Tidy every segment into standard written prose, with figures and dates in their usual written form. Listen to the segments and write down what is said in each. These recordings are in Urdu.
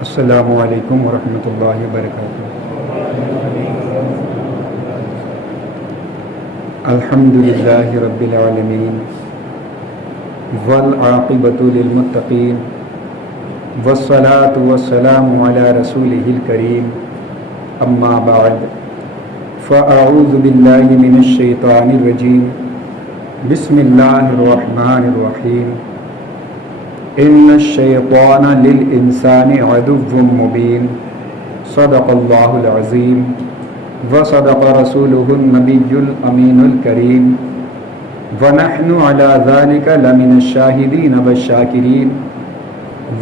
السلام علیکم ورحمۃ اللہ وبرکاتہ۔ الحمد للہ رب العالمین والعاقبۃ للمتقین والصلاة والسلام علی رسولہ الکریم، اما بعد فاعوذ باللہ من الشیطان الرجیم، بسم اللہ الرحمن الرحیم۔ ان الشیطان للانسان عدو مبین، صدق اللہ العظیم وصدق رسولہ النبی الامین الکریم، ونحن علی ذلک لمن الشاہدین والشاکرین،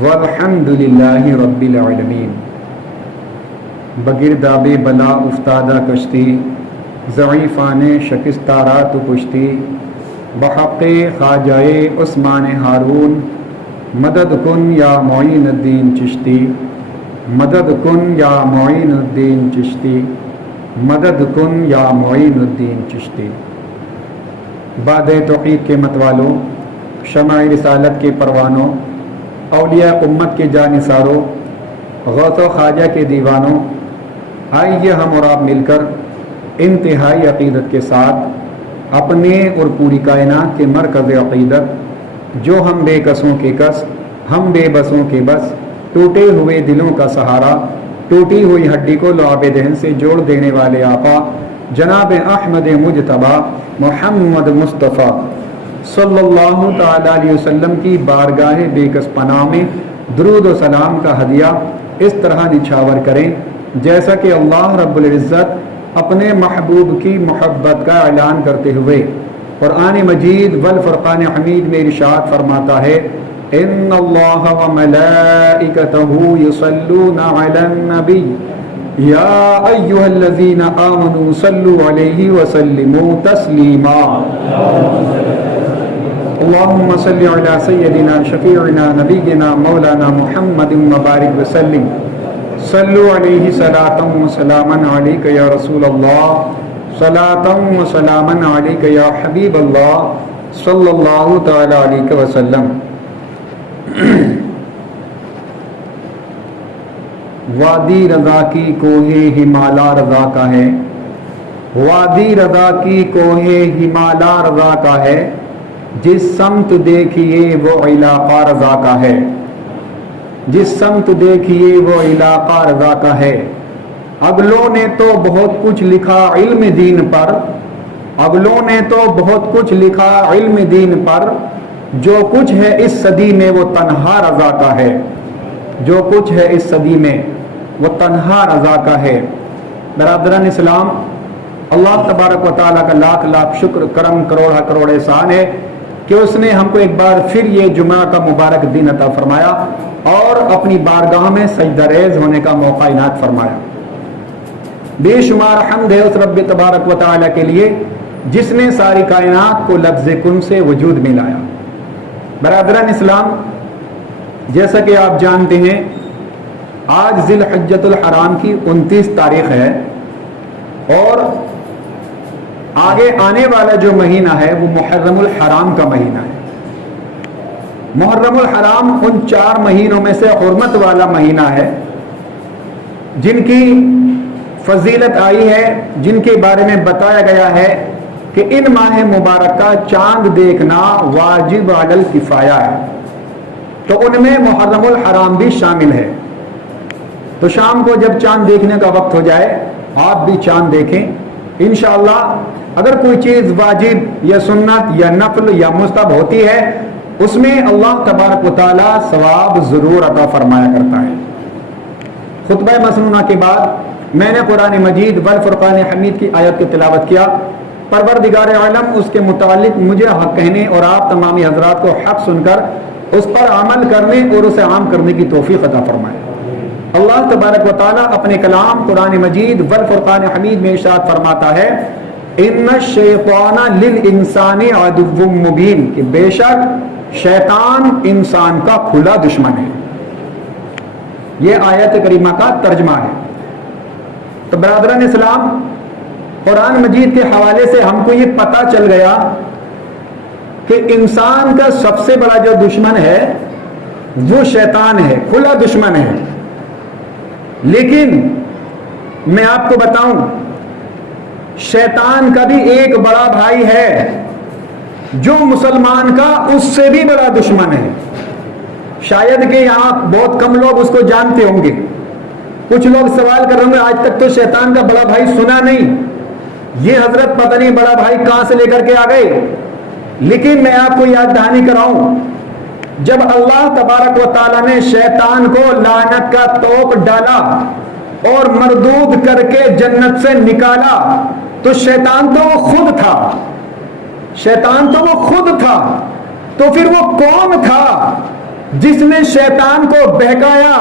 والحمد للہ رب العالمین۔ بگرداب بلا افتادہ کشتی، ضعیفان شکستہ رات کشتی، بحق خواجہ عثمان ہارون، مدد کن یا معین الدین چشتی، مدد کن یا معین الدین چشتی، مدد کن یا معین الدین چشتی۔ باد توحید کے متوالوں، شمع رسالت کے پروانوں، اولیاء امت کے جانثاروں، غوث و خواجہ کے دیوانوں، آئیے ہم اور آپ مل کر انتہائی عقیدت کے ساتھ اپنے اور پوری کائنات کے مرکز عقیدت، جو ہم بے کسوں کے کس، ہم بے بسوں کے بس، ٹوٹے ہوئے دلوں کا سہارا، ٹوٹی ہوئی ہڈی کو لعاب دہن سے جوڑ دینے والے آقا جناب احمد مجتبی محمد مصطفیٰ صلی اللہ تعالی علیہ وسلم کی بارگاہ بے کس پناہ میں درود و سلام کا ہدیہ اس طرح نچھاور کریں جیسا کہ اللہ رب العزت اپنے محبوب کی محبت کا اعلان کرتے ہوئے قرآن مجید والفرقان حمید میں ارشاد فرماتا ہے، ان اللہ وملائکتہ یصلون علی النبی یا ایھا الذین آمنوا صلوا علیہ وسلموا تسلیما۔ اللہم صل علی سیدنا شفیعنا نبینا مولانا محمد مبارک وسلم، صلوا علیہ صلاۃ و سلاما علیک یا رسول اللہ، صلاۃ و سلاما علیک یا حبیب اللہ صلی اللہ تعالی علیہ وسلم۔ وادی رضا کی کوہ ہمالا رضا کا ہے، وادی رضا کی کوہ ہمالا رضا کا ہے، جس سمت دیکھیے وہ علاقہ رضا کا ہے، جس سمت دیکھیے وہ علاقہ رضا کا ہے۔ اگلوں نے تو بہت کچھ لکھا علم دین پر، اگلوں نے تو بہت کچھ لکھا علم دین پر، جو کچھ ہے اس صدی میں وہ تنہا رضا کا ہے، جو کچھ ہے اس صدی میں وہ تنہا رضا کا ہے۔ برادران اسلام، اللہ تبارک و تعالیٰ کا لاکھ لاکھ شکر، کرم، کروڑا کروڑ احسان ہے کہ اس نے ہم کو ایک بار پھر یہ جمعہ کا مبارک دن عطا فرمایا اور اپنی بارگاہ میں سجدہ ریز ہونے کا موقع عنایت فرمایا۔ بے شمار حمد ہے اس رب تبارک و تعالیٰ کے لیے جس نے ساری کائنات کو لفظ کن سے وجود میں لایا۔ برادران اسلام، جیسا کہ آپ جانتے ہیں آج ذی الحجۃ الحرام کی 29 تاریخ ہے اور آگے آنے والا جو مہینہ ہے وہ محرم الحرام کا مہینہ ہے۔ محرم الحرام ان 4 مہینوں میں سے حرمت والا مہینہ ہے جن کی فضیلت آئی ہے، جن کے بارے میں بتایا گیا ہے کہ ان ماہ مبارکہ چاند دیکھنا واجب علی الکفایہ ہے، تو ان میں محرم الحرام بھی شامل ہے۔ تو شام کو جب چاند دیکھنے کا وقت ہو جائے آپ بھی چاند دیکھیں انشاءاللہ۔ اگر کوئی چیز واجب یا سنت یا نفل یا مستحب ہوتی ہے اس میں اللہ تبارک و تعالی ثواب ضرور عطا فرمایا کرتا ہے۔ خطبہ مسنونہ کے بعد میں نے قرآن مجید والفرقان حمید کی آیت کی تلاوت کیا۔ پروردگار عالم اس کے متعلق مجھے حق کہنے اور آپ تمامی حضرات کو حق سن کر اس پر عمل کرنے اور اسے عام کرنے کی توفیق عطا فرمائے۔ اللہ تبارک و تعالیٰ اپنے کلام قرآن مجید والفرقان حمید میں ارشاد فرماتا ہے، ان الشیطان للانسان عدو مبین، کہ بے شک شیطان انسان کا کھلا دشمن ہے۔ یہ آیت کریمہ کا ترجمہ ہے۔ تو برادران اسلام، قرآن مجید کے حوالے سے ہم کو یہ پتہ چل گیا کہ انسان کا سب سے بڑا جو دشمن ہے وہ شیطان ہے، کھلا دشمن ہے۔ لیکن میں آپ کو بتاؤں، شیطان کا بھی ایک بڑا بھائی ہے جو مسلمان کا اس سے بھی بڑا دشمن ہے۔ شاید کہ یہاں بہت کم لوگ اس کو جانتے ہوں گے۔ کچھ لوگ سوال کر رہے ہوں گے آج تک تو شیطان کا بڑا بھائی سنا نہیں، یہ حضرت پتہ نہیں بڑا بھائی کہاں سے لے کر کے آ گئے۔ لیکن میں آپ کو یاد دہانی کراؤں، جب اللہ تبارک و تعالیٰ نے شیطان کو لعنت کا توق ڈالا اور مردود کر کے جنت سے نکالا تو شیطان تو وہ خود تھا، شیطان تو وہ خود تھا، تو پھر وہ کون تھا جس نے شیطان کو بہکایا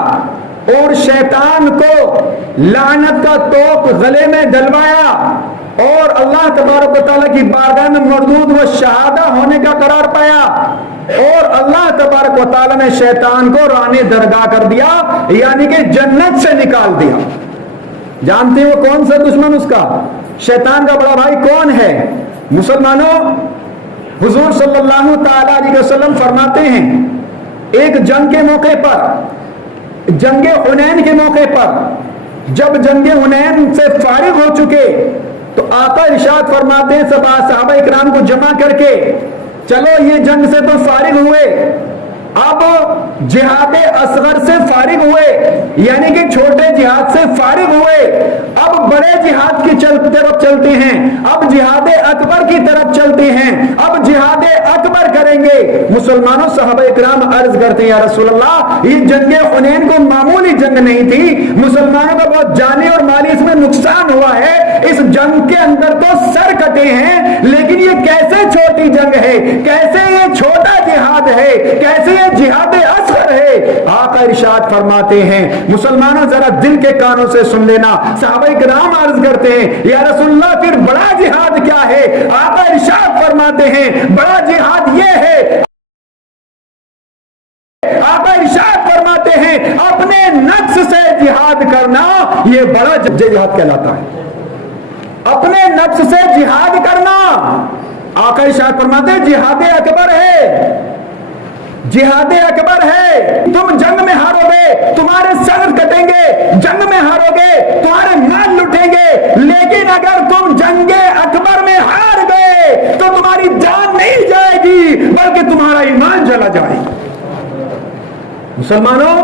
اور شیطان کو لعنت کا توق گلے میں ڈلوایا اور اللہ تبارک و تعالیٰ کی بارگاہ میں مردود و شہادہ ہونے کا قرار پایا، اور اللہ تبارک و تعالیٰ نے شیطان کو رانے درگاہ کر دیا، یعنی کہ جنت سے نکال دیا۔ جانتے ہیں وہ کون سا دشمن اس کا؟ شیطان کا بڑا بھائی کون ہے؟ مسلمانوں، حضور صلی اللہ تعالی علیہ وسلم فرماتے ہیں ایک جنگ کے موقع پر، جنگ حنین کے موقع پر، جب جنگ حنین سے فارغ ہو چکے تو آقا ارشاد فرماتے ہیں سب صحابہ اکرام کو جمع کر کے، چلو یہ جنگ سے تو فارغ ہوئے، اب جہاد اصغر سے فارغ ہوئے، یعنی کہ چھوٹے جہاد سے فارغ ہوئے، اب بڑے جہاد کی طرف چلتے ہیں، اب جہاد اکبر کی طرف چلتے ہیں، اب جہاد اکبر کریں گے۔ مسلمانوں، صحابہ اکرام عرض کرتے ہیں یا رسول اللہ، یہ جنگ حنین کو معمولی جنگ نہیں تھی، مسلمانوں کا بہت جانی اور مالی اس میں نقصان ہوا ہے، اس جنگ کے اندر تو سر کٹے ہیں، لیکن یہ کیسے چھوٹی جنگ ہے، کیسے یہ چھوٹا جہاد ہے، کیسے یہ جہاد اصغر ہے؟ آقا ارشاد فرماتے ہیں، مسلمانوں ذرا دل کے کانوں سے سن لینا، صحابہ کرام عرض کرتے ہیں یا رسول اللہ پھر بڑا جہاد کیا ہے؟ آقا ارشاد فرماتے ہیں بڑا جہاد یہ ہے، آقا ارشاد فرماتے ہیں اپنے نفس سے جہاد کرنا، یہ بڑا جہاد کہلاتا ہے، اپنے نفس سے جہاد کرنا۔ آقا ارشاد فرماتے ہیں جہاد اکبر ہے، جہاد اکبر ہے، تم جنگ میں ہارو گے، تمہارے سر کٹیں گے، جنگ میں ہارو گے، تمہارے مال لٹیں گے، لیکن اگر تم جنگ اکبر میں ہار گئے تو تمہاری جان نہیں جائے گی بلکہ تمہارا ایمان چلا جائے گا۔ مسلمانوں،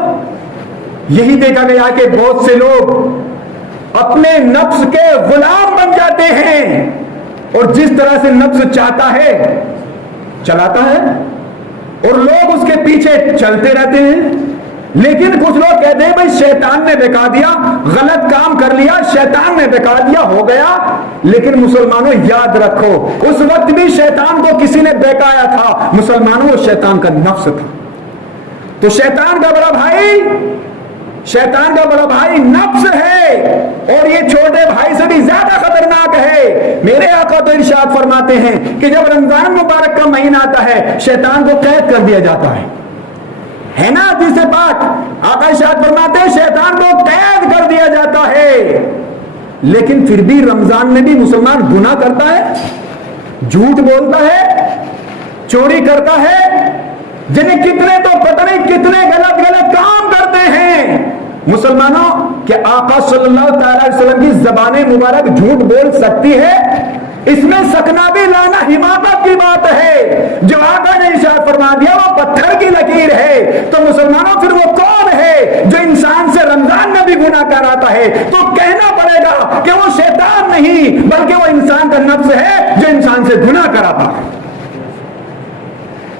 یہی دیکھا گیا کہ بہت سے لوگ اپنے نفس کے غلام بن جاتے ہیں اور جس طرح سے نفس چاہتا ہے چلاتا ہے، اور لوگ اس کے پیچھے چلتے رہتے ہیں۔ لیکن کچھ لوگ کہتے ہیں بھائی شیطان نے بہکا دیا، غلط کام کر لیا، شیطان نے بہکا دیا، ہو گیا۔ لیکن مسلمانوں یاد رکھو، اس وقت بھی شیطان کو کسی نے بہکایا تھا، مسلمانوں وہ شیطان کا نفس تھا۔ تو شیطان کا بڑا بھائی، شیطان کا بڑا بھائی نفس ہے، اور یہ چھوٹے بھائی سے بھی زیادہ خطرناک ہے۔ میرے آقا تو ارشاد فرماتے ہیں کہ جب رمضان مبارک کا مہینہ آتا ہے شیطان کو قید کر دیا جاتا ہے نا حدیث پاک، آقا ارشاد فرماتے ہیں شیطان کو قید کر دیا جاتا ہے۔ لیکن پھر بھی رمضان میں بھی مسلمان گناہ کرتا ہے، جھوٹ بولتا ہے، چوری کرتا ہے، جنہیں کتنے تو پتہ نہیں کتنے غلط غلط کام کرتے ہیں۔ مسلمانوں، کہ آقا صلی اللہ تعالی علیہ وسلم کی زبان مبارک جھوٹ بول سکتی ہے؟ اس میں سکنا بھی لانا حماقت کی بات ہے۔ جو آقا نے ارشاد فرما دیا وہ پتھر کی لکیر ہے، تو مسلمانوں پھر وہ کون ہے جو انسان سے رمضان میں بھی گناہ کراتا ہے؟ تو کہنا پڑے گا کہ وہ شیطان نہیں بلکہ وہ انسان کا نفس ہے جو انسان سے گناہ کراتا ہے۔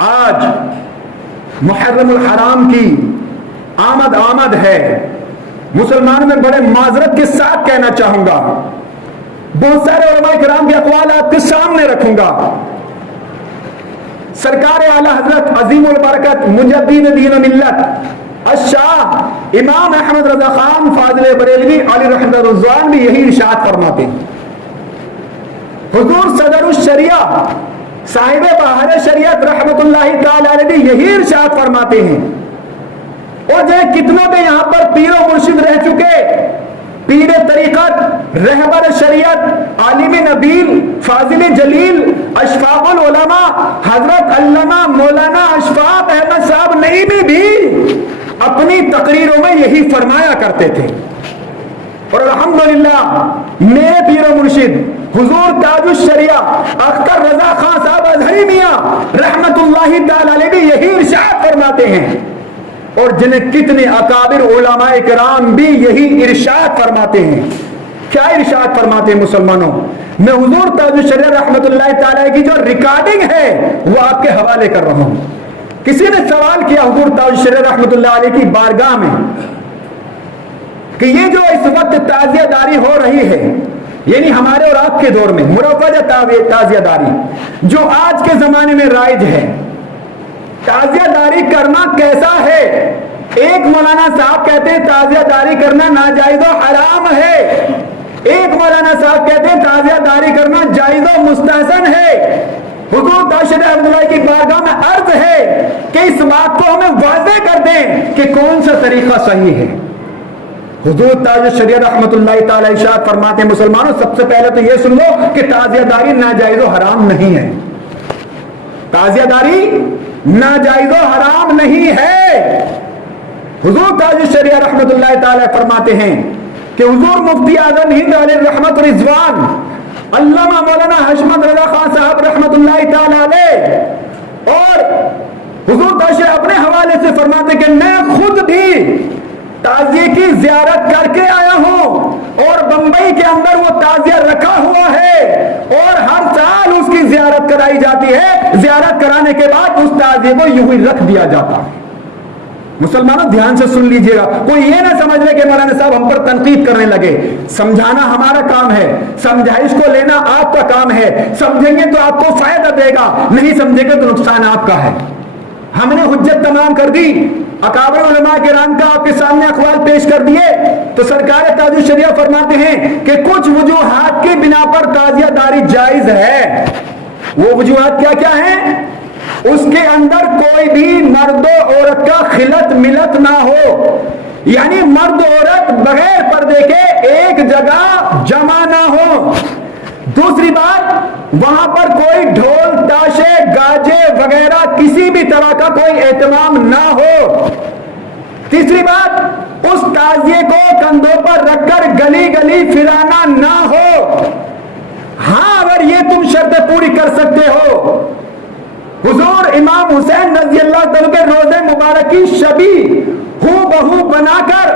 آج محرم الحرام کی آمد ہے، مسلمان میں بڑے معذرت کے ساتھ کہنا چاہوں گا، بہت سارے علماء کرام کے اقوال آپ کے سامنے رکھوں گا۔ سرکار اعلی حضرت عظیم البرکت مجدد دین و ملت الشاہ امام احمد رضا خان فاضل بریلوی علی رحمۃ رضوان بھی یہی ارشاد فرماتے ہیں۔ حضور صدر الشریعہ صاحب بہار شریعت رحمت اللہ تعالی علیہ بھی یہی ارشاد فرماتے ہیں۔ اور جو کتنوں کے یہاں پر پیر و مرشد رہ چکے، پیر طریقت، رہبر شریعت، عالم نبیل، فاضل جلیل، اشفاق العلماء حضرت علامہ مولانا اشفاق احمد صاحب نعیمی بھی اپنی تقریروں میں یہی فرمایا کرتے تھے۔ اور الحمدللہ میرے پیر و مرشد حضور تاج الشریعہ اختر رضا خان صاحب اظہری میاں رحمت اللہ تعالی علیہ بھی یہی ارشاد فرماتے ہیں، اور جنہیں کتنے اکابر علماء کرام بھی یہی ارشاد فرماتے ہیں۔ کیا ارشاد فرماتے ہیں مسلمانوں؟ میں حضور تاج الشریعہ رحمت اللہ تعالی کی جو ریکارڈنگ ہے وہ آپ کے حوالے کر رہا ہوں۔ کسی نے سوال کیا حضور تاج الشریعہ رحمت اللہ علیہ کی بارگاہ میں کہ یہ جو اس وقت تعزیہ داری ہو رہی ہے، یعنی ہمارے اور آپ کے دور میں مروج تعزیہ داری جو آج کے زمانے میں رائج ہے، تعزیہ داری کرنا کیسا ہے؟ ایک مولانا صاحب کہتے ہیں تعزیہ داری کرنا ناجائز و حرام ہے، ایک مولانا صاحب کہتے ہیں تعزیہ داری کرنا جائز و مستحسن ہے۔ حضور تاج الشریعہ رحمۃ اللہ کی بارگاہ میں عرض ہے کہ اس بات کو ہمیں واضح کر دیں کہ کون سا طریقہ صحیح ہے۔ حضور تاج الشریعہ رحمۃ اللہ تعالی ارشاد فرماتے ہیں مسلمانوں سب سے پہلے تو یہ سن لو کہ تعزیہ داری ناجائز و حرام نہیں ہے، تعزیہ داری ناجائز و حرام نہیں ہے۔ حضور تاج الشریعہ رحمۃ اللہ تعالی فرماتے ہیں کہ حضور مفتی اعظم ہند علیہ رحمت و رضوان علامہ مولانا حشمت رضا خان صاحب رحمت اللہ تعالی علیہ اور حضور تاج اپنے حوالے سے فرماتے کہ میں خود بھی تعزیے کی زیارت کر کے آیا ہوں اور بمبئی کے اندر وہ تعزیہ رکھا ہوا ہے اور ہر سال اس کی زیارت کرائی جاتی ہے، زیارت کرانے کے بعد اس تعزیے کو یوں ہی رکھ دیا جاتا ہے۔ مسلمانوں دھیان سے سن لیجئے گا، کوئی یہ نہ سمجھ لے کہ مولانا صاحب ہم پر تنقید کرنے لگے۔ سمجھانا ہمارا کام ہے، سمجھائش کو لینا آپ کا کام ہے، سمجھیں گے تو آپ کو فائدہ دے گا، نہیں سمجھیں گے تو نقصان آپ کا ہے۔ ہم نے حجت تمام کر دی، اکابر علماء کرام کا آپ کے سامنے اقوال پیش کر دیے، تو سرکار تاج الشریعہ فرماتے ہیں کہ کچھ وجوہات کی بنا پر تعزیہ داری جائز ہے۔ وہ وجوہات کیا کیا ہیں؟ اس کے اندر کوئی بھی مرد و عورت کا خلط ملت نہ ہو، یعنی مرد و عورت بغیر پردے کے ایک جگہ جمع نہ ہو۔ دوسری بات، وہاں پر کوئی ڈھول تاشے گاجے وغیرہ کسی بھی طرح کا کوئی اہتمام نہ ہو۔ تیسری بات، اس تعزیے کو کندھوں پر رکھ کر گلی گلی پھرانا نہ ہو۔ ہاں اگر یہ تم شرطیں پوری کر سکتے ہو، حضور امام حسین رضی اللہ تعالیٰ کے روزے مبارک کی شبیہ ہو بہو بنا کر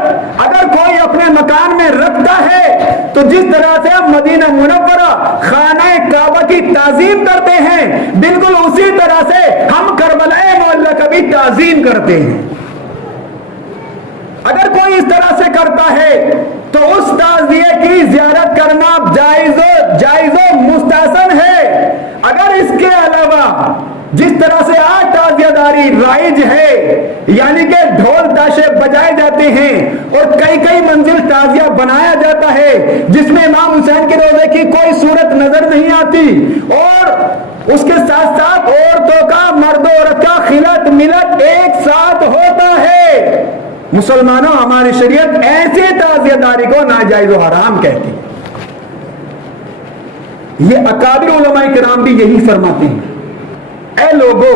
اگر کوئی اپنے مکان میں رکھتا ہے تو جس طرح سے ہم مدینہ منورہ خانہ کعبہ کی تعظیم کرتے ہیں، بالکل اسی طرح سے ہم کربلا معلیٰ کا بھی تعظیم کرتے ہیں۔ اگر کوئی اس طرح سے کرتا ہے تو اس تعزیے کی زیارت کرنا جائز و مستحسن ہے۔ اگر اس کے علاوہ جس طرح سے آج تعزیہ داری رائج ہے، یعنی کہ ڈھول تاشے بجائے جاتے ہیں اور کئی کئی منزل تعزیہ بنایا جاتا ہے جس میں امام حسین کے روزے کی کوئی صورت نظر نہیں آتی، اور اس کے ساتھ ساتھ عورتوں کا مرد و عورت کا خلط ملت ایک ساتھ ہوتا ہے، مسلمانوں ہماری شریعت ایسے تعزیہ داری کو ناجائز و حرام کہتی ہے۔ یہ اکابر علماء کرام بھی یہی فرماتے ہیں، اے لوگو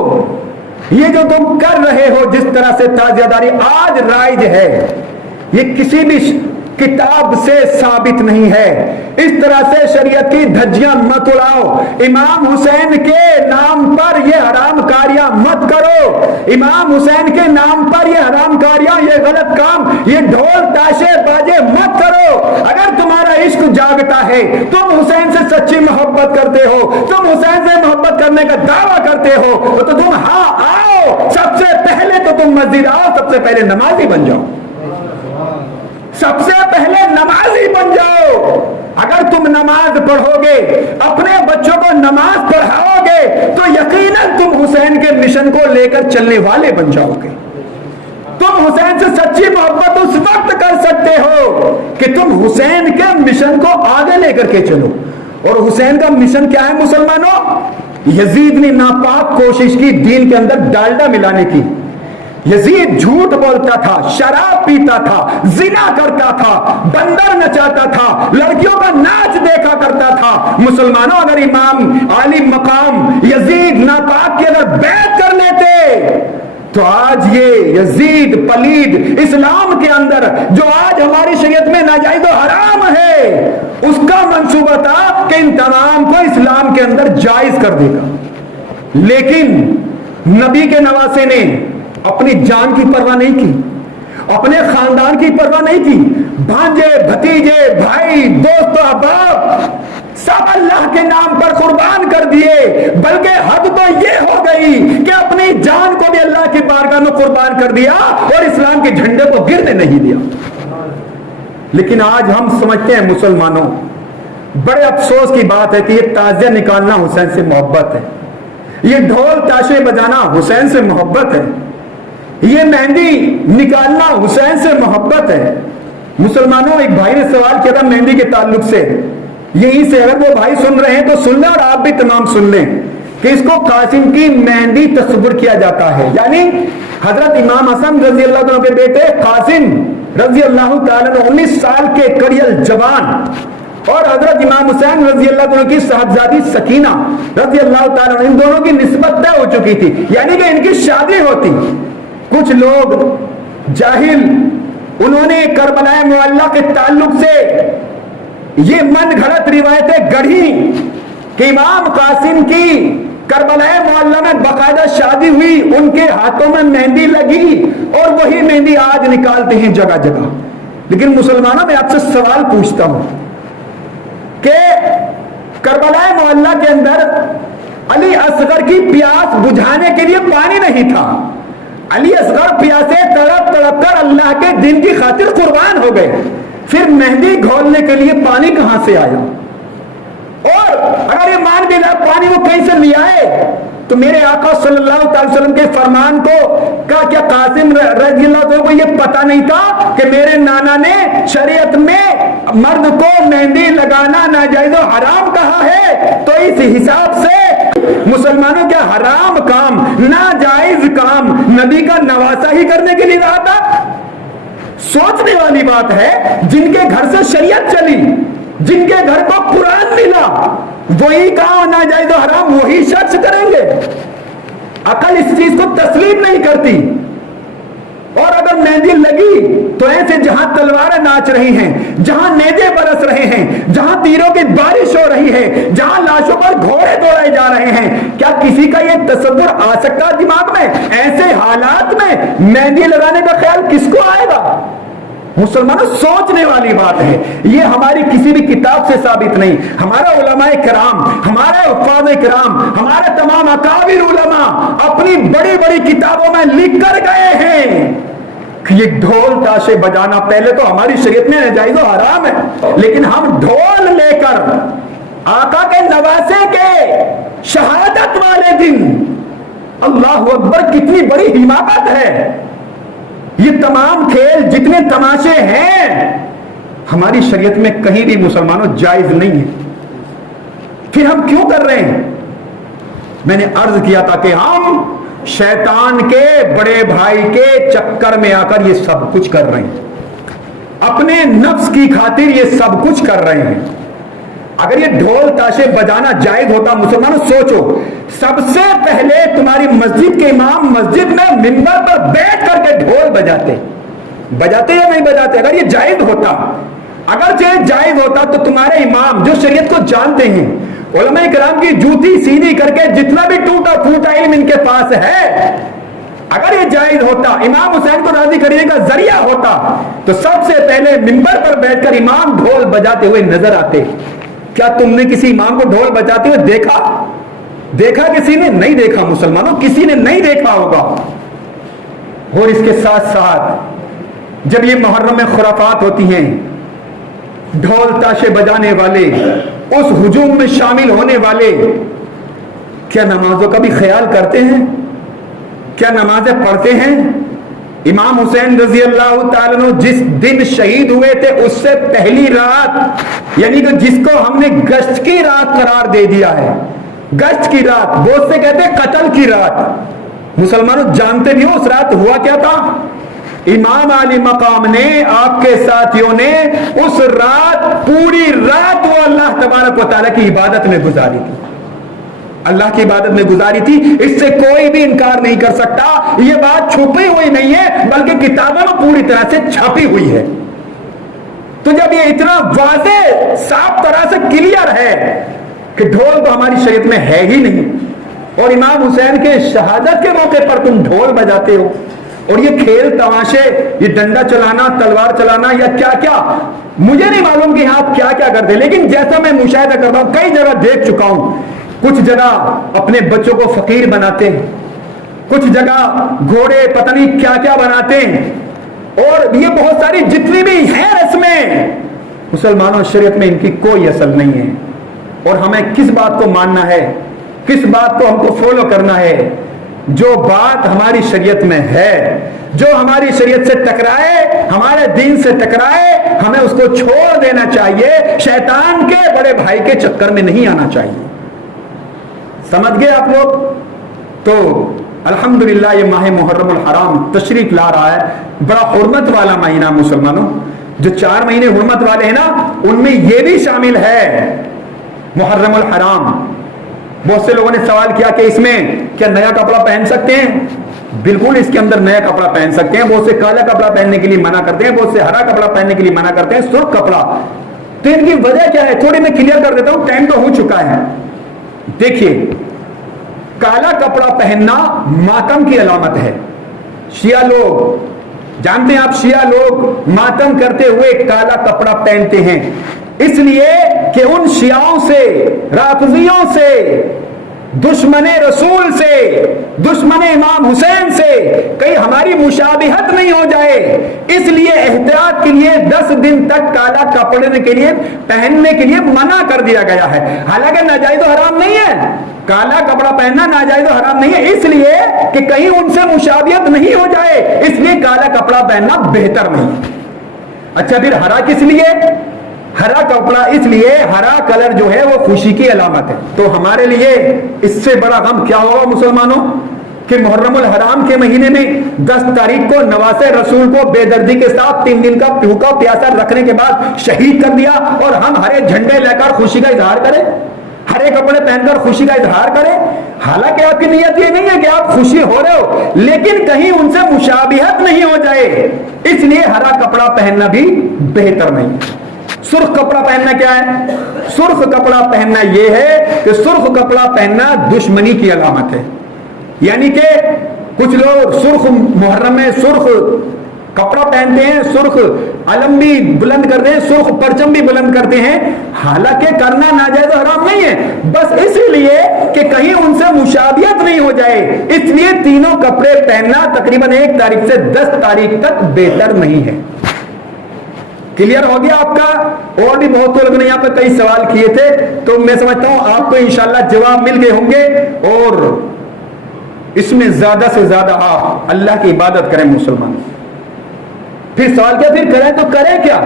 یہ جو تم کر رہے ہو جس طرح سے تعزیہ داری آج رائج ہے، یہ کسی بھی کتاب سے ثابت نہیں ہے۔ اس طرح سے شریعت کی دھجیاں مت اڑاؤ، امام حسین کے نام پر یہ حرام کاریاں مت کرو، امام حسین کے نام پر یہ حرام کاریاں، یہ غلط کام، یہ ڈھول تاشے باجے مت کرو۔ اگر تمہارا عشق جاگتا ہے، تم حسین سے سچی محبت کرتے ہو، تم حسین سے محبت کرنے کا دعویٰ کرتے ہو تو تم ہاں آؤ، سب سے پہلے تو تم مسجد آؤ، سب سے پہلے نمازی بن جاؤ، سب سے پہلے نمازی بن جاؤ۔ اگر تم نماز پڑھو گے، اپنے بچوں کو نماز پڑھاؤ گے تو یقیناً تم حسین کے مشن کو لے کر چلنے والے بن جاؤ گے۔ تم حسین سے سچی محبت اس وقت کر سکتے ہو کہ تم حسین کے مشن کو آگے لے کر کے چلو۔ اور حسین کا مشن کیا ہے مسلمانوں؟ یزید نے ناپاک کوشش کی دین کے اندر ڈالڈا ملانے کی۔ یزید جھوٹ بولتا تھا، شراب پیتا تھا، زنا کرتا تھا، بندر نچاتا تھا، لڑکیوں کا ناچ دیکھا کرتا تھا۔ مسلمانوں اگر امام عالی مقام یزید ناپاک کی اگر بیعت کر لیتے تو آج یہ یزید پلید اسلام کے اندر جو آج ہماری شریعت میں ناجائز و حرام ہے، اس کا منصوبہ تھا کہ ان تمام کو اسلام کے اندر جائز کر دے گا، لیکن نبی کے نواسے نے اپنی جان کی پرواہ نہیں کی، اپنے خاندان کی پرواہ نہیں کی، بھانجے بھتیجے بھائی دوست احباب سب اللہ کے نام پر قربان کر دیے، بلکہ حد تو یہ ہو گئی کہ اپنی جان کو بھی اللہ کی بارگاہ میں قربان کر دیا اور اسلام کے جھنڈے کو گرنے نہیں دیا۔ لیکن آج ہم سمجھتے ہیں مسلمانوں، بڑے افسوس کی بات ہے کہ یہ تعزیہ نکالنا حسین سے محبت ہے، یہ ڈھول تاشے بجانا حسین سے محبت ہے، یہ مہندی نکالنا حسین سے محبت ہے۔ مسلمانوں، ایک بھائی نے سوال کیا تھا مہندی کے تعلق سے، یہیں سے اگر وہ بھائی سن رہے ہیں تو سن لیں اور آپ بھی تمام سن لیں کہ اس کو قاسم کی مہندی تصور کیا جاتا ہے، یعنی حضرت امام حسن رضی اللہ عنہ کے بیٹے قاسم رضی اللہ تعالیٰ عنہ 19 سال کے کڑیل جوان اور حضرت امام حسین رضی اللہ عنہ کی صاحبزادی سکینہ رضی اللہ تعالیٰ عنہ، ان دونوں کی نسبت طے ہو چکی تھی، یعنی کہ ان کی شادی ہوتی۔ کچھ لوگ جاہل انہوں نے کربلا معلیٰ کے تعلق سے یہ من گھڑت روایتیں گڑھی کہ امام قاسم کی کربلا معلیٰ میں باقاعدہ شادی ہوئی، ان کے ہاتھوں میں مہندی لگی اور وہی مہندی آج نکالتے ہیں جگہ جگہ۔ لیکن مسلمانوں، میں آپ سے سوال پوچھتا ہوں کہ کربلا معلیٰ کے اندر علی اصغر کی پیاس بجھانے کے لیے پانی نہیں تھا، علی اصغر پیاسے تڑپ تڑپ کر اللہ کے دین کی خاطر قربان ہو گئے، پھر مہندی گھولنے کے لیے پانی کہاں سے آیا؟ اور اگر یہ مان بھی لیا پانی وہ کہیں سے لے آئے تو میرے آقا صلی اللہ علیہ وسلم کے فرمان کو کیا قاسم رضی اللہ عنہ کو یہ پتہ نہیں تھا کہ میرے نانا نے شریعت میں مرد کو مہندی لگانا ناجائز و حرام کہا ہے؟ تو اس حساب سے مسلمانوں کیا حرام کام، ناجائز کام نبی کا نواسا ہی کرنے کے لیے رہا تھا؟ سوچنے والی بات ہے، جن کے گھر سے شریعت چلی، جن کے گھر کو قرآن ملا، وہی کام ناجائز و حرام وہی شخص کریں گے۔ عقل اس چیز کو تسلیم نہیں کرتی۔ اور اگر مہندی لگی تو ایسے جہاں تلواریں ناچ رہی ہیں، جہاں نیزے برس رہے ہیں، جہاں تیروں کی بارش ہو رہی ہے، جہاں لاشوں پر گھوڑے دوڑائے جا رہے ہیں، کیا کسی کا یہ تصور آ سکتا دماغ میں؟ ایسے حالات میں مہندی لگانے کا خیال کس کو آئے گا؟ مسلمانوں، سوچنے والی بات ہے، یہ ہماری کسی بھی کتاب سے ثابت نہیں۔ ہمارا علماء کرام، ہمارے حفاظ کرام، ہمارے تمام اکابر علماء اپنی بڑی بڑی کتابوں میں لکھ کر گئے ہیں کہ یہ ڈھول تاشے بجانا پہلے تو ہماری شریعت میں ناجائز و حرام ہے، لیکن ہم ڈھول لے کر آقا کے نواسے کے شہادت والے دن، اللہ اکبر، کتنی بڑی حماقت ہے۔ یہ تمام کھیل جتنے تماشے ہیں ہماری شریعت میں کہیں بھی مسلمانوں جائز نہیں ہے، پھر ہم کیوں کر رہے ہیں؟ میں نے عرض کیا تھا کہ ہم شیطان کے بڑے بھائی کے چکر میں آ کر یہ سب کچھ کر رہے ہیں، اپنے نفس کی خاطر یہ سب کچھ کر رہے ہیں۔ اگر یہ ڈھول تاشے بجانا جائز ہوتا، مسلمانوں سوچو، سب سے پہلے تمہاری مسجد کے امام مسجد میں منبر پر بیٹھ کر کے ڈھول بجاتے یا نہیں بجاتے؟ اگر یہ جائز ہوتا، اگر یہ جائز ہوتا تو تمہارے امام جو شریعت کو جانتے ہیں، علماء کرام کی جوتی سیدھی کر کے جتنا بھی ٹوٹا پھوٹا علم ان کے پاس ہے، اگر یہ جائز ہوتا، امام حسین کو راضی کرنے کا ذریعہ ہوتا، تو سب سے پہلے منبر پر بیٹھ کر امام ڈھول بجاتے ہوئے نظر آتے۔ کیا تم نے کسی امام کو ڈھول بجاتے ہوئے دیکھا کسی نے؟ نہیں دیکھا مسلمانوں، کسی نے نہیں دیکھا ہوگا۔ اور اس کے ساتھ ساتھ جب یہ محرم میں خرافات ہوتی ہیں، ڈھول تاشے بجانے والے، اس ہجوم میں شامل ہونے والے، کیا نمازوں کا بھی خیال کرتے ہیں؟ کیا نمازیں پڑھتے ہیں؟ امام حسین رضی اللہ تعالیٰ عنہ جس دن شہید ہوئے تھے، اس سے پہلی رات، یعنی کہ جس کو ہم نے گشت کی رات قرار دے دیا ہے، گشت کی رات، بہت سے کہتے ہیں قتل کی رات، مسلمانوں جانتے بھی ہو اس رات ہوا کیا تھا؟ امام علی مقام نے، آپ کے ساتھیوں نے اس رات، پوری رات وہ اللہ تبارک و تعالیٰ کی عبادت میں گزاری تھی۔ اللہ کی عبادت میں گزاری تھی، اس سے کوئی بھی انکار نہیں کر سکتا. یہ بات چھپی ہوئی نہیں ہے بلکہ کتابوں میں پوری طرح سے چھپی ہوئی ہے. تو جب یہ اتنا واضح صاف طرح سے کلیئر ہے کہ ڈھول تو ہماری شریعت میں ہے ہی نہیں، اور امام حسین کے شہادت کے موقع پر تم ڈھول بجاتے ہو، اور یہ کھیل تماشے، یہ ڈنڈا چلانا، تلوار چلانا یا کیا کیا، مجھے نہیں معلوم کہ آپ کیا کیا کرتے، لیکن جیسا میں مشاہدہ کرتا ہوں، کئی جگہ دیکھ چکا ہوں، کچھ جگہ اپنے بچوں کو فقیر بناتے ہیں، کچھ جگہ گھوڑے پتہ نہیں کیا کیا بناتے ہیں، اور یہ بہت ساری جتنی بھی ہیں رسمیں، مسلمانوں شریعت میں ان کی کوئی اصل نہیں ہے. اور ہمیں کس بات کو ماننا ہے، کس بات کو ہم کو فالو کرنا ہے؟ جو بات ہماری شریعت میں ہے، جو ہماری شریعت سے ٹکرائے، ہمارے دین سے ٹکرائے، ہمیں اس کو چھوڑ دینا چاہیے. شیطان کے بڑے بھائی کے چکر میں نہیں آنا چاہیے. سمجھ گئے آپ لوگ؟ تو الحمدللہ یہ ماہ محرم الحرام تشریف لا رہا ہے، بڑا حرمت والا مہینہ. مسلمانوں جو 4 مہینے حرمت والے ہیں نا، ان میں یہ بھی شامل ہے محرم الحرام. بہت سے لوگوں نے سوال کیا کہ اس میں کیا نیا کپڑا پہن سکتے ہیں؟ بالکل اس کے اندر نیا کپڑا پہن سکتے ہیں. بہت سے کالا کپڑا پہننے کے لیے منع کرتے ہیں، بہت سے ہرا کپڑا پہننے کے لیے منع کرتے ہیں، سرخ کپڑا. تو ان کی وجہ کیا ہے تھوڑی میں کلیئر کر دیتا ہوں، ٹائم تو ہو چکا ہے. دیکھیے، کالا کپڑا پہننا ماتم کی علامت ہے. شیعہ لوگ جانتے ہیں، آپ شیعہ لوگ ماتم کرتے ہوئے کالا کپڑا پہنتے ہیں، اس لیے کہ ان شیعوں سے، رافضیوں سے، دشمن رسول سے، دشمن امام حسین سے کہیں ہماری مشابہت نہیں ہو جائے، اس لیے احتیاط کے لیے 10 دن تک کالا کپڑے کے لیے پہننے کے لیے منع کر دیا گیا ہے. حالانکہ ناجائز و حرام نہیں ہے، کالا کپڑا پہننا ناجائز و حرام نہیں ہے، اس لیے کہ کہیں ان سے مشابہت نہیں ہو جائے، اس لیے کالا کپڑا پہننا بہتر نہیں. اچھا، پھر ہرا کس لیے؟ ہرا کپڑا اس لیے، ہرا کلر جو ہے وہ خوشی کی علامت ہے. تو ہمارے لیے اس سے بڑا غم کیا ہوگا مسلمانوں کہ محرم الحرام کے مہینے میں 10 تاریخ کو نواسہ رسول کو بے دردی کے ساتھ 3 دن کا بھوکا پیاسا رکھنے کے بعد شہید کر دیا، اور ہم ہرے جھنڈے لے کر خوشی کا اظہار کریں، ہرے کپڑے پہن کر خوشی کا اظہار کریں. حالانکہ آپ کی نیت یہ نہیں ہے کہ آپ خوشی ہو رہے ہو، لیکن کہیں ان سے مشابہت نہیں ہو جائے، اس لیے ہرا کپڑا پہننا بھی بہتر نہیں. سرخ کپڑا پہننا کیا ہے؟ سرخ کپڑا پہننا یہ ہے کہ سرخ کپڑا پہننا دشمنی کی علامت ہے. یعنی کہ کچھ لوگ سرخ محرم میں سرخ کپڑا پہنتے ہیں، سرخ علم بھی بلند کرتے ہیں، سرخ پرچم بھی بلند کرتے ہیں، حالانکہ کرنا ناجائز حرام نہیں ہے، بس اس لیے کہ کہیں ان سے مشابہت نہیں ہو جائے، اس لیے تینوں کپڑے پہننا تقریباً 1 تاریخ سے 10 تاریخ تک بہتر نہیں ہے. کلیئر ہو گیا آپ کا؟ اور بھی بہت لوگوں نے یہاں پہ کئی سوال کیے تھے، تو میں سمجھتا ہوں آپ کو انشاءاللہ جواب مل گئے ہوں گے. اور اس میں زیادہ سے زیادہ آپ اللہ کی عبادت کریں مسلمان. پھر سوال کیا، پھر کریں تو کریں کیا؟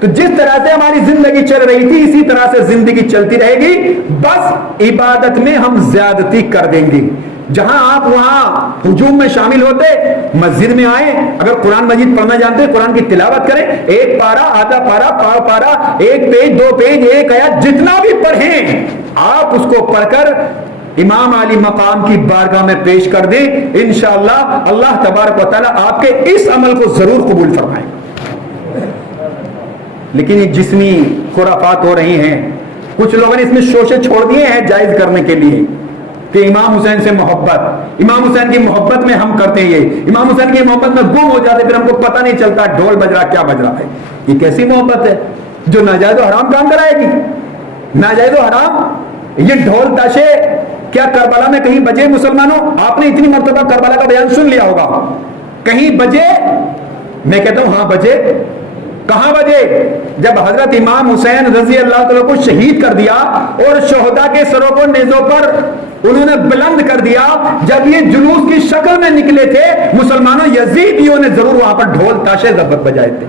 تو جس طرح سے ہماری زندگی چل رہی تھی اسی طرح سے زندگی چلتی رہے گی، بس عبادت میں ہم زیادتی کر دیں گے. جہاں آپ وہاں ہجوم میں شامل ہوتے، مسجد میں آئیں، اگر قرآن مجید پڑھنا جانتے قرآن کی تلاوت کریں، 1 پارہ، آدھا پارہ، پاؤ پارہ، 1 پیج، 2 پیج، 1 آیت، جتنا بھی پڑھیں آپ اس کو پڑھ کر امام علی مقام کی بارگاہ میں پیش کر دیں، انشاءاللہ اللہ تبارک و تعالی آپ کے اس عمل کو ضرور قبول فرمائیں. لیکن یہ جسمی خرافات ہو رہی ہیں، کچھ لوگوں نے اس میں شوشے چھوڑ دیے ہیں جائز کرنے کے لیے کہ امام حسین سے محبت، امام حسین کی محبت میں ہم کرتے ہیں، یہ امام حسین کی محبت میں گم ہو جاتے، پھر ہم کو پتہ نہیں چلتا ڈھول بج رہا کیا بج رہا ہے. یہ کیسی محبت ہے جو ناجائز و حرام کام کرائے گی؟ ناجائز و حرام یہ ڈھول تاشے کیا کربلا میں کہیں بجے؟ مسلمانوں آپ نے اتنی مرتبہ کربلا کا بیان سن لیا ہوگا، کہیں بجے؟ میں کہتا ہوں ہاں بجے. کہاں بجے؟ جب حضرت امام حسین رضی اللہ تعالیٰ کو شہید کر دیا اور شہداء کے سروں کو نیزوں پر انہوں نے بلند کر دیا، جب یہ جلوس کی شکل میں نکلے تھے مسلمانوں، یزیدیوں نے ضرور وہاں پر ڈھول تاشے ضبط بجائے تھے.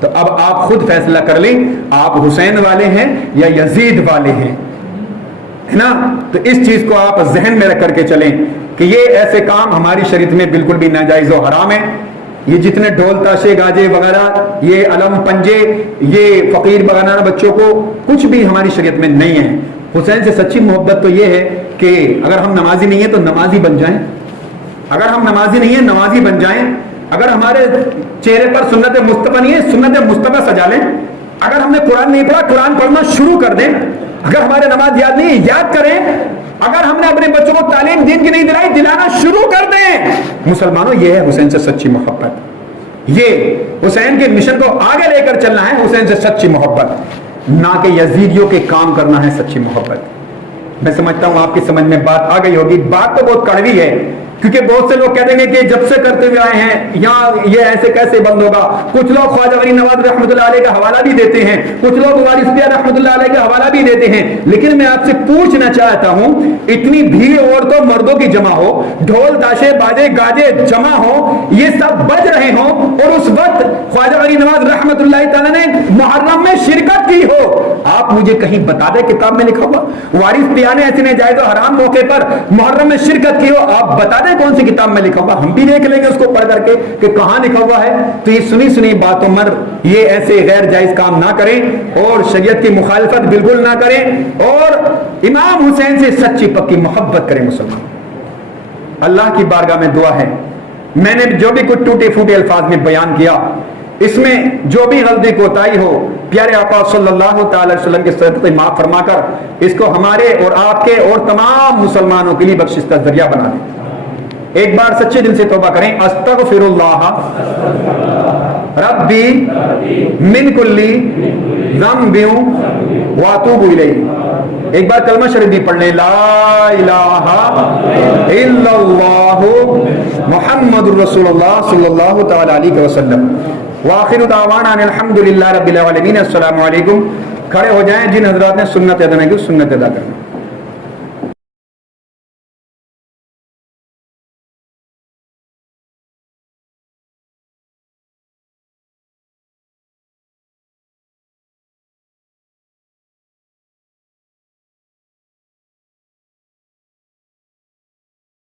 تو اب آپ خود فیصلہ کر لیں آپ حسین والے ہیں یا یزید والے ہیں، ہے نا؟ تو اس چیز کو آپ ذہن میں رکھ کر کے چلیں کہ یہ ایسے کام ہماری شریعت میں بالکل بھی ناجائز و حرام ہے. یہ جتنے ڈھول تاشے گاجے وغیرہ، یہ علم پنجے، یہ فقیر بغانا بچوں کو، کچھ بھی ہماری شریعت میں نہیں ہے. حسین سے سچی محبت تو یہ ہے کہ اگر ہم نمازی نہیں ہیں تو نمازی بن جائیں، اگر ہم نمازی نہیں ہیں نمازی بن جائیں، اگر ہمارے چہرے پر سنت مصطفیٰ نہیں ہے سنت مصطفیٰ سجا لیں، اگر ہم نے قرآن نہیں پڑھا قرآن پڑھنا شروع کر دیں، اگر ہمارے نماز یاد نہیں یاد کریں، اگر ہم نے اپنے بچوں کو تعلیم دین کی نہیں دلائی دلانا شروع کر دیں۔ مسلمانوں یہ ہے حسین سے سچی محبت، یہ حسین کے مشن کو آگے لے کر چلنا ہے، حسین سے سچی محبت، نہ کہ یزیدیوں کے کام کرنا ہے سچی محبت۔ میں سمجھتا ہوں آپ کی سمجھ میں بات آ گئی ہوگی۔ بات تو بہت کڑوی ہے، کیونکہ بہت سے لوگ کہہ دیں گے کہ جب سے کرتے ہوئے آئے ہیں یہاں یہ ایسے کیسے بند ہوگا۔ کچھ لوگ خواجہ غنی نواز رحمۃ اللہ علیہ کا حوالہ بھی دیتے ہیں، کچھ لوگ وارث پیہ رحمۃ اللہ علیہ کا حوالہ بھی دیتے ہیں، لیکن میں آپ سے پوچھنا چاہتا ہوں، اتنی بھیڑ عورتوں مردوں کی جمع ہو، ڈھول تاشے باجے گاجے جمع ہو، یہ سب بج رہے ہوں، اور اس وقت خواجہ غنی نواز رحمۃ اللہ تعالیٰ نے محرم میں شرکت کی ہو، آپ مجھے کہیں بتا دیں کتاب میں لکھا ہوا وارث پیہ نے ایسے ناجائز و حرام موقع پر محرم میں شرکت کی ہو، آپ بتا دیں کون سی کتاب میں لکھا ہوا، ہم بھی دیکھ لیں گے اس کو پڑھ کر کے کہ کہاں لکھا ہوا ہے۔ تو یہ سنی سنی باتوں مر یہ ایسے غیر جائز کام نہ کریں اور شریعت کی مخالفت بالکل نہ کریں، اور امام حسین سے سچی پکی محبت کریں مسلمان۔ اللہ کی بارگاہ میں دعا ہے، میں نے جو بھی کچھ ٹوٹے پھوٹے الفاظ میں بیان کیا، اس میں جو بھی غلطی کوتاہی ہو پیارے آقا صلی اللہ تعالی وسلم کے صدقے معاف فرما کر اس کو ہمارے اور آپ کے اور تمام مسلمانوں کے لیے بخشش کا ذریعہ بنا دیں۔ ایک بار سچے دل سے توبہ کریں، استغفر اللہ ربی من کلی ذنب واتوب الیہ۔ ایک بار کلمہ شریف بھی پڑھ لیں، لا الہ الا اللہ محمد رسول اللہ صلی اللہ تعالی علیہ وسلم۔ وآخر دعوانا ان الحمد للہ رب العالمین۔ السلام علیکم۔ کھڑے ہو جائیں جن حضرات نے سنت ادا نہیں کی سنت ادا کرنا۔